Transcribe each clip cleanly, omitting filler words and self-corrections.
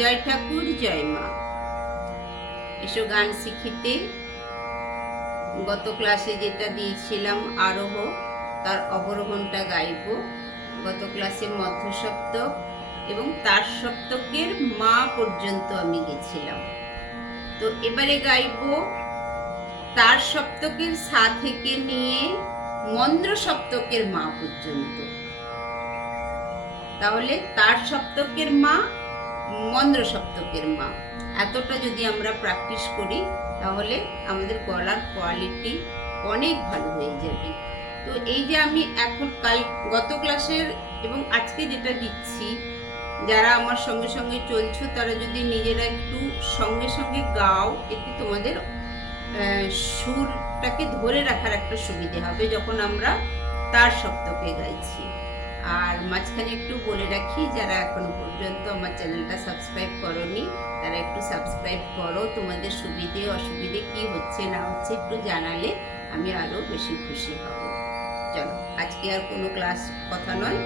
জয় ঠাকুর, জয় মা। এসো গান শিখিতে। গত ক্লাসে যেটা দিয়েছিলাম আরোহ, তার অবরোহণটা গাইব। গত ক্লাসে মধ্য সপ্তক এবং তার সপ্তকের মা পর্যন্ত আমি গেছিলাম। তো এবারে গাইব তার সপ্তকের সা থেকে নিয়ে মন্দ্র সপ্তকের মা পর্যন্ত। তাহলে তার সপ্তকের মা, মন্দ্র সপ্তকের মা, এতটা যদি আমরা প্র্যাকটিস করি তাহলে আমাদের গলার কোয়ালিটি অনেক ভালো হয়ে যাবে। তো এই যে আমি এখন গত ক্লাসের এবং আজকে যেটা দিচ্ছি, যারা আমার সঙ্গে সঙ্গে চলছো তারা যদি নিজেরা একটু সঙ্গে সঙ্গে গাও, এতে তোমাদের সুরটাকে ধরে রাখার একটা সুবিধে হবে যখন আমরা তার সপ্তকে গাইছি। আর মাঝখানে একটু বলে রাখি, যারা এখনো পর্যন্ত আমার চ্যানেলটা সাবস্ক্রাইব করোনি তারা একটু সাবস্ক্রাইব করো। তোমাদের সুবিধে অসুবিধে কি হচ্ছে না হচ্ছে একটু জানালে আমি আরো বেশি খুশি হব। চলো, আজকে আর কোনো ক্লাস কথা নয়।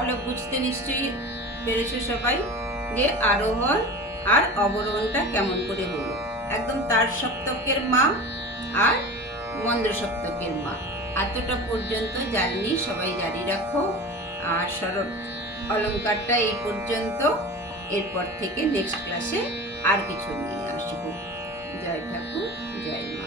তাহলে বুঝতে নিশ্চয়ই পেরেছো সবাই যে আরোহণ আর অবরোহণটা কেমন করে হলো। একদম তার সপ্তকের মা আর মন্দ্র সপ্তকের মা, এতটা পর্যন্ত জানি সবাই জারি রাখো। আর স্বর অলঙ্কারটা এই পর্যন্ত, এরপর থেকে নেক্সট ক্লাসে আর কিছু নিয়ে আসবো। জয় ঠাকুর, জয় মা।